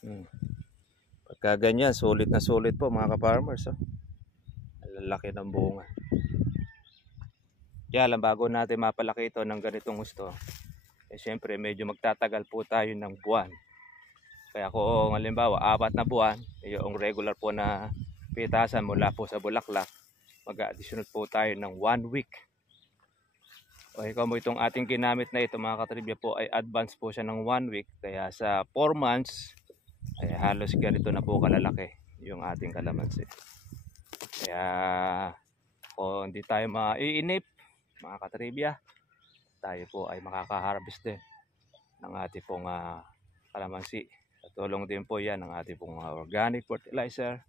Hmm. Pagka ganyan, sulit na sulit po mga ka-farmers. Oh. Lalaki ng bunga. Kaya lang bago natin mapalaki ito ng ganitong gusto, syempre medyo magtatagal po tayo ng buwan. Kaya kung halimbawa 4 na buwan, yung regular po na pitasan mula po sa bulaklak, mag-additional po tayo ng 1 week. O ikaw mo itong ating ginamit na ito mga katribya po ay advance po siya ng 1 week. Kaya sa 4 months ay halos ganito na po kalalaki yung ating kalamansi. Kaya kung hindi tayo maiinip mga katribya, tayo po ay makaka-harvest din ng ating pong kalamansi. At tulong din po yan ng ating pong organic fertilizer.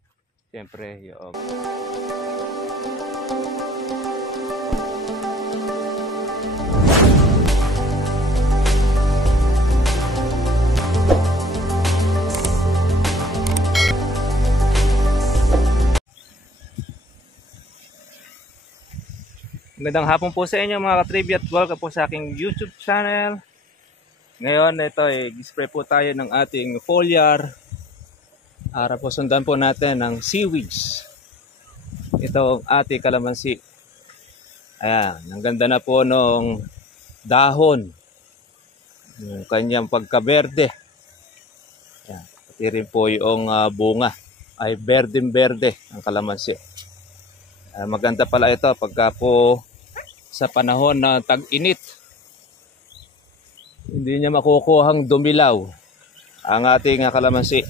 Siyempre yung magandang hapon po sa inyo mga katribya at welcome po sa aking YouTube channel. Ngayon ito ay spray po tayo ng ating foliar para po sundan po natin ng seaweeds. Ito ang ating kalamansi. Ayan, ang ganda na po ng dahon. Yung kanyang pagkaberde. Ayan, pati rin po yung bunga ay berdeng-berde ang kalamansi. Maganda pala ito pagka po sa panahon na tag-init. Hindi niya makukuhang dumilaw ang ating kalamansi.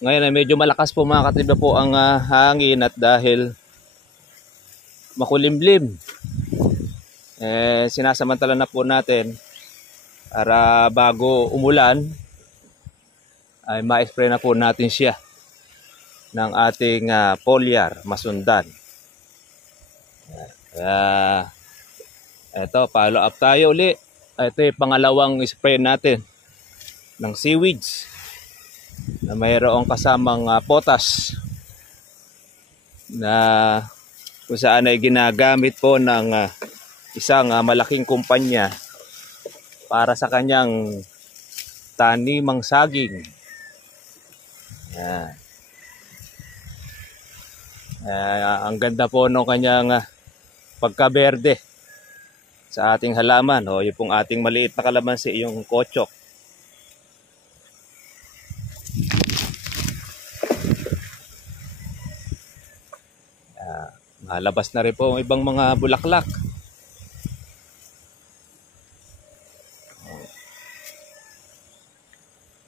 Ngayon ay medyo malakas po mga katribya po ang hangin at dahil makulimlim, sinasamantala na po natin para bago umulan ay ma-spray na po natin siya ng ating foliar masundan. Kaya eto, follow up tayo uli. Ito yung pangalawang spray natin ng seaweeds na mayroong kasamang potas na kung saan ay ginagamit po ng isang malaking kumpanya para sa kanyang tanimang saging. Ang ganda po ng kanyang pagkaberde sa ating halaman. O, yung pong ating maliit na kalamansi, yung kochok. Malabas na rin po ang ibang mga bulaklak.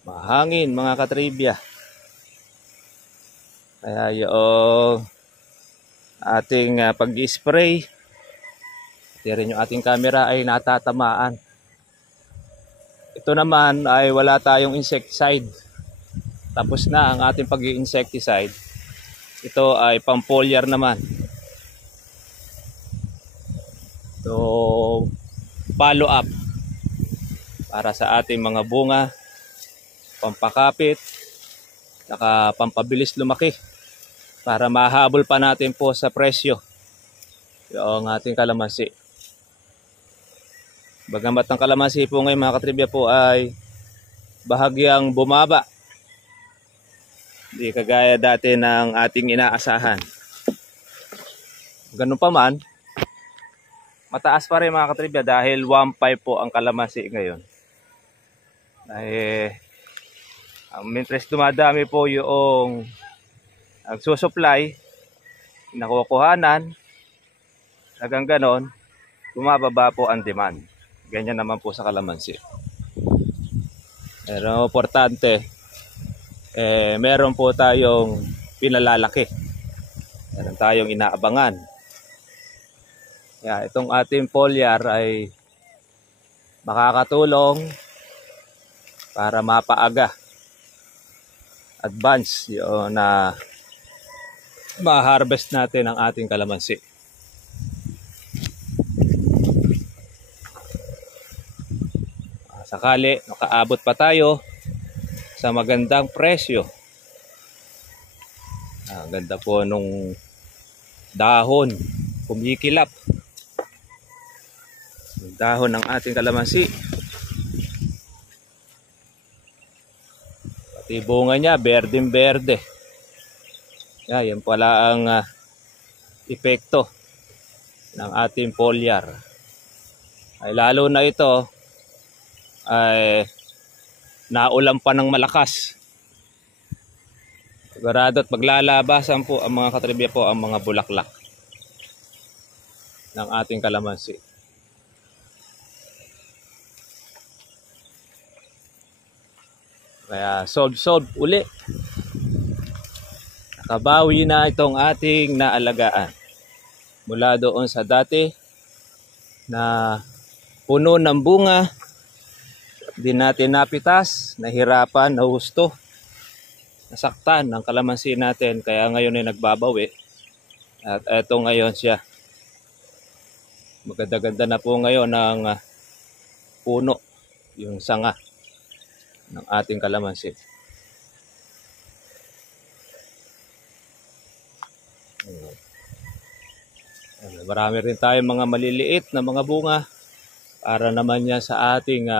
Mahangin mga katribya. Kaya yung ating pag-spray, pati rin yung ating camera ay natatamaan. Ito naman ay wala tayong insecticide. Tapos na ang ating pag-insecticide. Ito ay pang-foliar naman. So, follow up para sa ating mga bunga, pampakapit, saka pampabilis lumaki para mahabol pa natin po sa presyo yung ating kalamansi. Bagamat ang kalamansi po ngayon mga katribya po ay bahagyang bumaba. Hindi kagaya dati ng ating inaasahan. Ganun pa man, mataas pa rin mga katribya dahil 1.5 po ang kalamansi ngayon. Mintres dumadami po yung nagsusupply, nakukuhanan, hanggang ganon, bumababa po ang demand. Ganyan naman po sa kalamansi. Pero importante, meron po tayong pinalalaki. Meron tayong inaabangan. Kaya itong ating foliar ay makakatulong para mapaaga, advance yun na ma-harvest natin ang ating kalamansi. Sakali makaabot pa tayo sa magandang presyo. Ang ganda po nung dahon, kumikilap. Yung dahon ng ating kalamansi. Pati Pati bunga niya, berdeng berde. Yan pala ang epekto ng ating foliar. Ay lalo na ito ay naulan pa ng malakas. Sigurado at maglalabasan po ang mga katribya po ang mga bulaklak ng ating kalamansi. Kaya solve uli. Nakabawi na itong ating naalagaan. Mula doon sa dati na puno ng bunga, di natin napitas, nahirapan, nahusto, nasaktan ng kalamansi natin. Kaya ngayon ay nagbabawi. At eto ngayon siya. Maganda-ganda na po ngayon ng puno, yung sanga ng ating kalamansi. Marami rin tayong mga maliliit na mga bunga para naman yan sa ating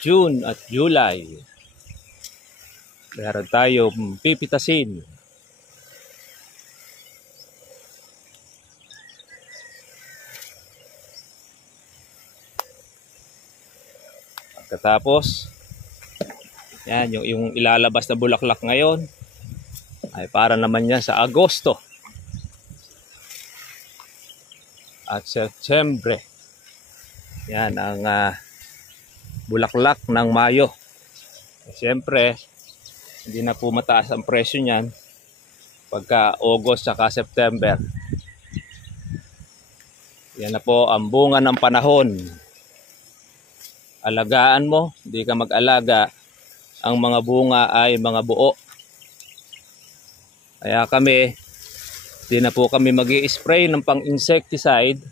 June at July. Meron tayong pipitasin. Pagkatapos, yan, yung ilalabas na bulaklak ngayon ay para naman yan sa Agosto at Setyembre. Yan ang bulaklak ng Mayo. Siyempre, hindi na po mataas ang presyo niyan pagka August at September. Yan na po ang bunga ng panahon. Alagaan mo, hindi ka mag-alaga, ang mga bunga ay mga buo. Kaya kami, di na po kami mag-i-spray ng pang-insecticide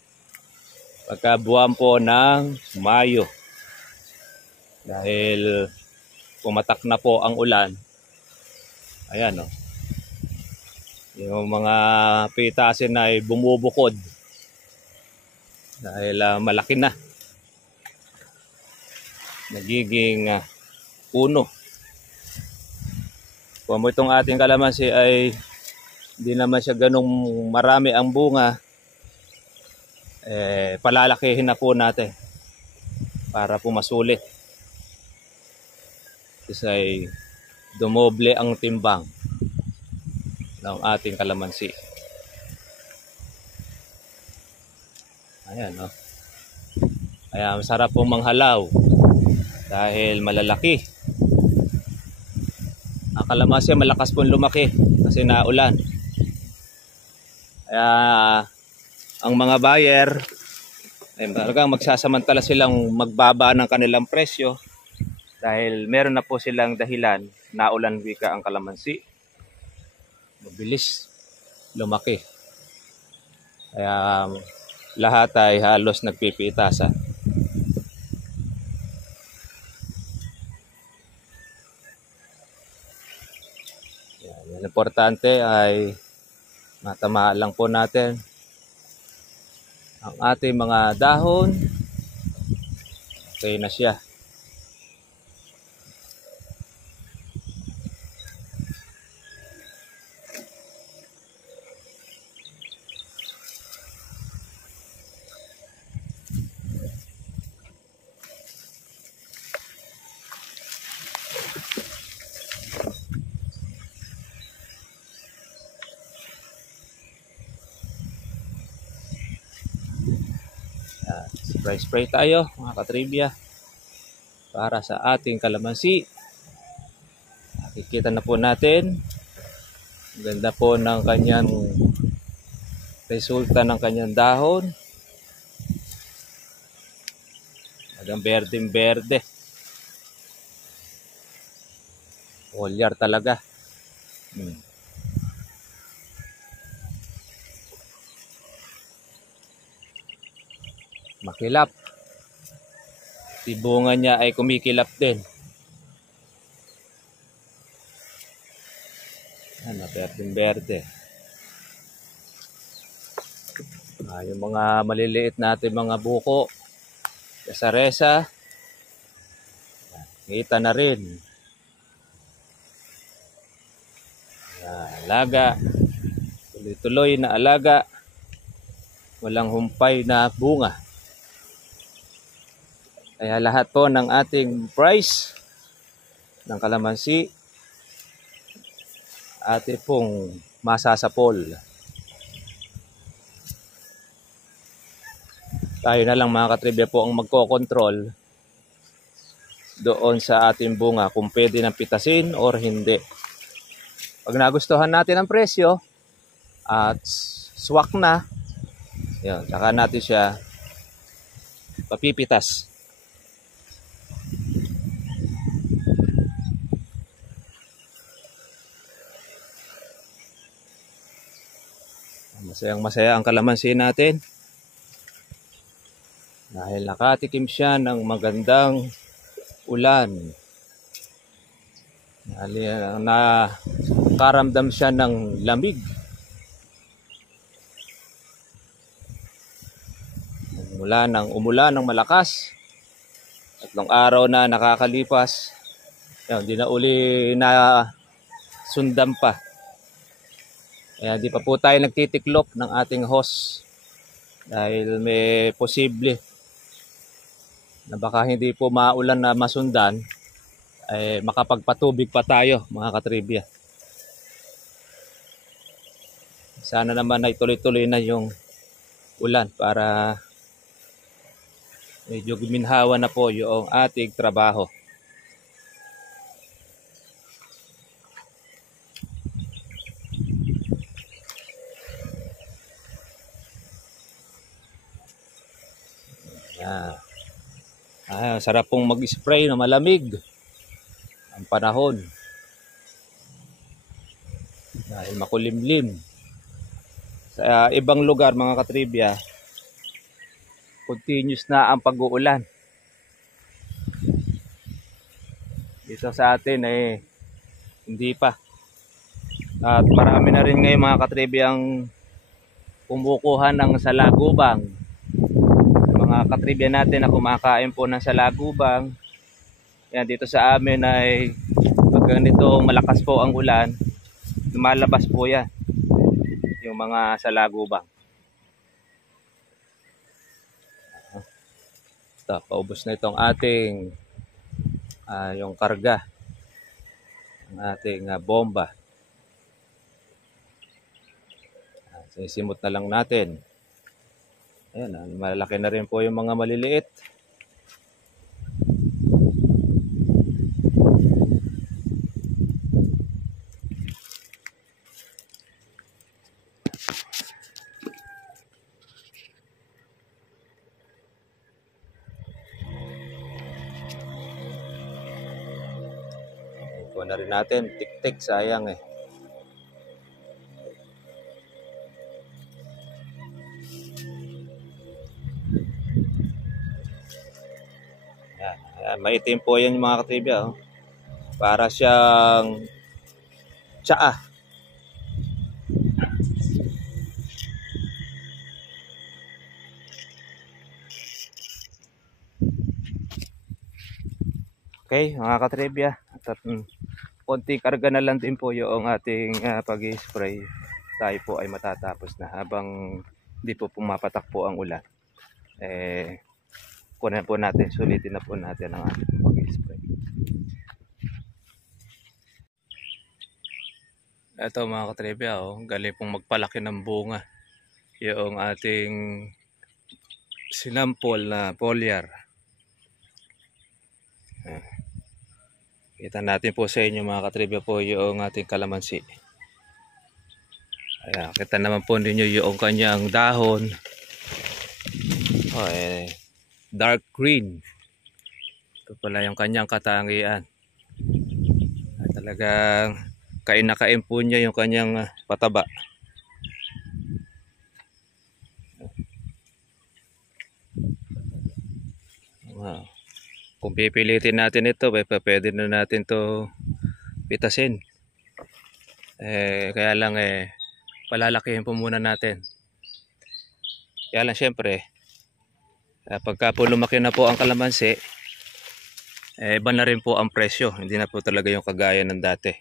pagka buwan po ng Mayo. Dahil pumatak na po ang ulan. Ayan o. Yung mga pitasin ay bumubukod. Dahil malaki na. Nagiging puno. Kung mo itong ating kalamansi ay hindi naman siya ganong marami ang bunga, palalakihin na po natin para po masulit. Kasi ay dumoble ang timbang ng ating kalamansi. Ayan, no? Kaya masarap pong manghalaw dahil malalaki. Ang kalamansi malakas pong lumaki kasi naulan. Kaya ang mga buyer ay talagang magsasamantala silang magbaba ng kanilang presyo dahil meron na po silang dahilan, naulan wika ang kalamansi. Mabilis lumaki. Kaya lahat ay halos nagpipitasan. Yan, importante ay matamaan lang po natin ang ating mga dahon. Okay na siya. Spray tayo mga katribya para sa ating kalamansi. Nakikita na po natin ganda po ng kanyang resulta ng kanyang dahon. Magandang berdeng berde. Foliar talaga. Makilap. Si bunga niya ay kumikilap din. Ano, berdeng berde. Yung mga maliliit natin mga buko, kasaresa, kita na rin. Alaga, tuloy-tuloy na alaga, walang humpay na bunga. Kaya lahat po ng ating price ng kalamansi ate pong masasapol. Tayo na lang mga katribya po ang magkokontrol doon sa ating bunga kung pwede nang pitasin or hindi. Pag nagustuhan natin ang presyo at swak na, yun, saka natin siya papipitas. Masayang masaya ang kalamansi natin dahil nakatikim siya ng magandang ulan. Nakaramdam siya ng lamig. Mula nang umulan ng malakas, 3 araw na nakakalipas, hindi na uli na sundan pa. Kaya di pa po tayo nagtitiklop ng ating hose dahil may posible na baka hindi po maulan na masundan ay makapagpatubig pa tayo mga katribya. Sana naman ay tuloy-tuloy na yung ulan para medyo guminhawa na po yung ating trabaho. Sarap pong mag-spray na malamig ang panahon dahil makulimlim. Sa ibang lugar mga katribya, continuous na ang pag-uulan. Dito sa atin ay hindi pa. At marami na rin ngayon mga katribya ang kumukuha ng salagubang. Mga katribya natin na kumakain po ng salagubang. Yan, dito sa amin ay pag ganito malakas po ang ulan, lumalabas po yan yung mga salagubang. Ito, paubos na itong ating yung karga, ang ating bomba. Sisimot na lang natin. Ayan, malaki na rin po yung mga maliliit. Ikuha na rin natin, tik-tik, sayang eh. Maitim po yan mga katribya. Oh. Para siyang tsaa. Okay mga katribya. At konting karga na lang din po yung ating pag-spray. Tayo po ay matatapos na habang hindi po pumapatak po ang ulan. Kunin po natin, sulitin na po natin ang ating pag-spray. Ito mga katribya, galing pong magpalaki ng bunga yung ating sinampol na foliar. Kita natin po sa inyo mga katribya po yung ating kalamansi. Ayan, kita naman po ninyo yung kanyang dahon. Dark green. Ito pala yung kanyang katangian. Talagang kain na kain po niya yung kanyang pataba. Wow. Kung pipilitin natin ito, pwede na natin to pitasin. Kaya lang palalakihin po muna natin. Kaya lang syempre, pagka po lumaki na po ang kalamansi, iba na rin po ang presyo. Hindi na po talaga yung kagaya ng dati.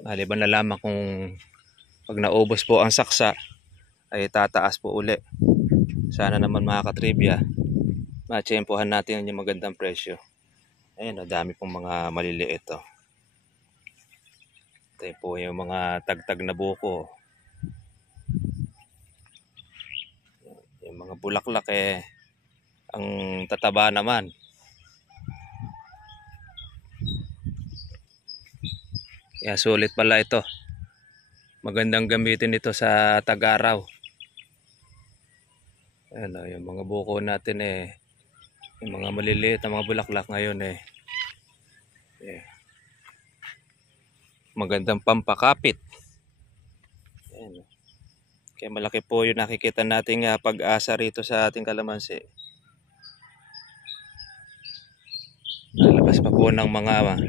Maliban na lamang kung pag naubos po ang saksa ay tataas po uli. Sana naman mga katribya, matsyempohan natin yung magandang presyo. Ayun, dami pong mga maliliit to. Ito po yung mga tagtag na buko. Yung mga bulaklak ang tataba naman. Kaya sulit pala ito. Magandang gamitin ito sa tag-araw. Ayan, yung mga buko natin yung mga maliliit na mga bulaklak ngayon magandang pampakapit. Ayan. Kaya malaki po yung nakikita nating pag-asa rito sa ating kalamansi. Lalabas pa po ng mga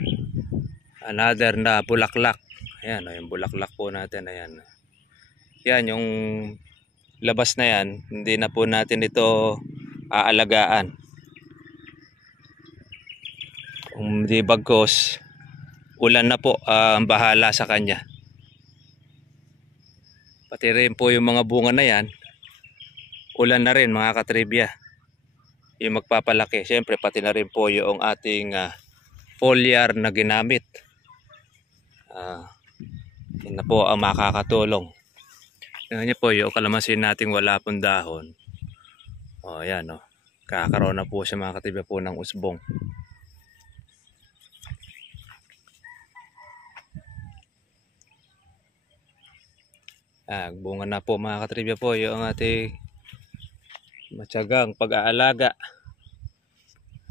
another na bulaklak. Ayan, yung bulaklak po natin. Ayan. Yan, yung labas na yan, hindi na po natin ito aalagaan. Kung di bagkos, ulan na po ang bahala sa kanya. Pati rin po yung mga bunga na yan, ulan na rin mga katribya. Yung magpapalaki. Siyempre pati na rin po yung ating foliar na ginamit. Yan na po ang makakatulong. Tingnan niyo po yung kalamansi nating wala pong dahon. O yan o. Kakaroon na po siya mga katribya po ng usbong. Bunga na po mga katribya po yung ating matyagang pag-aalaga.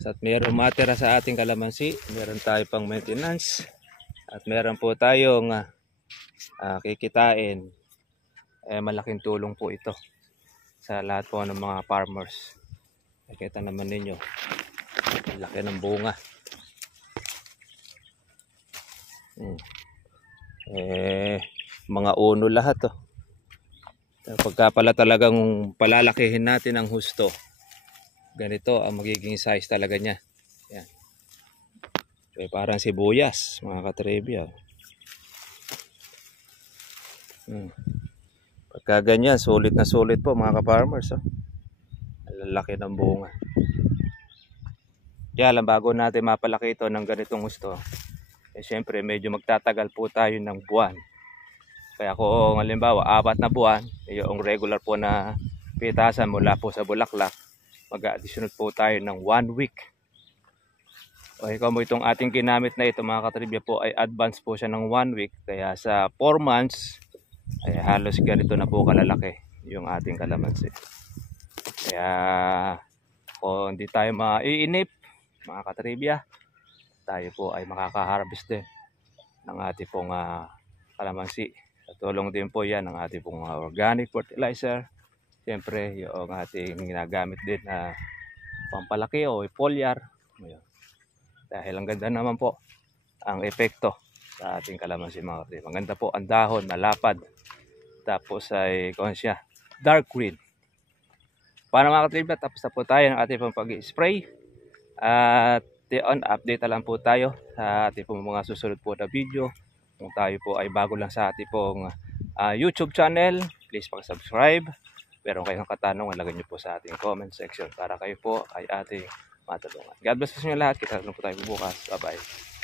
At meron matira sa ating kalamansi, meron tayo pang maintenance at meron po tayong kikitain. Malaking tulong po ito sa lahat po ng mga farmers. Nakita naman ninyo, laki ng bunga. Mga uno lahat to. Pagka pala talagang palalakihin natin ang husto, ganito ang magiging size talaga niya. Yan. Parang sibuyas mga katribya. Pagka ganyan, sulit na sulit po mga ka-farmers. Lalaki ng bunga. Kaya lang bago natin mapalaki ito ng ganitong husto, syempre medyo magtatagal po tayo ng buwan. Kaya kung halimbawa 4 na buwan, yung regular po na pitasan mula po sa bulaklak, mag-additional po tayo ng 1 week. O ikaw mo itong ating ginamit na ito mga katribya po ay advance po siya ng 1 week. Kaya sa 4 months ay halos ganito na po kalalaki yung ating kalamansi. Kaya kung hindi tayo maiinip mga katribya, tayo po ay makaka-harvest din ng ating pong kalamansi. Sa tulong din po yan ng ating pong organic fertilizer. Siyempre yung ating ginagamit din na pampalaki o foliar. Dahil ang ganda naman po ang epekto sa ating kalamansi mga katribya. Maganda po ang dahon, malapad. Tapos ay siya, dark green. Para mga katribya, tapos na po tayo ng ating pag-spray. At update na lang po tayo sa ating pong mga susunod po na video. Kung tayo po ay bago lang sa ating pong YouTube channel, please subscribe. Pero kayong katanungan, lagay nyo po sa ating comment section para kayo po ay ating matulungan. God bless po sa inyo lahat. Kita lang po tayo bukas. Bye bye.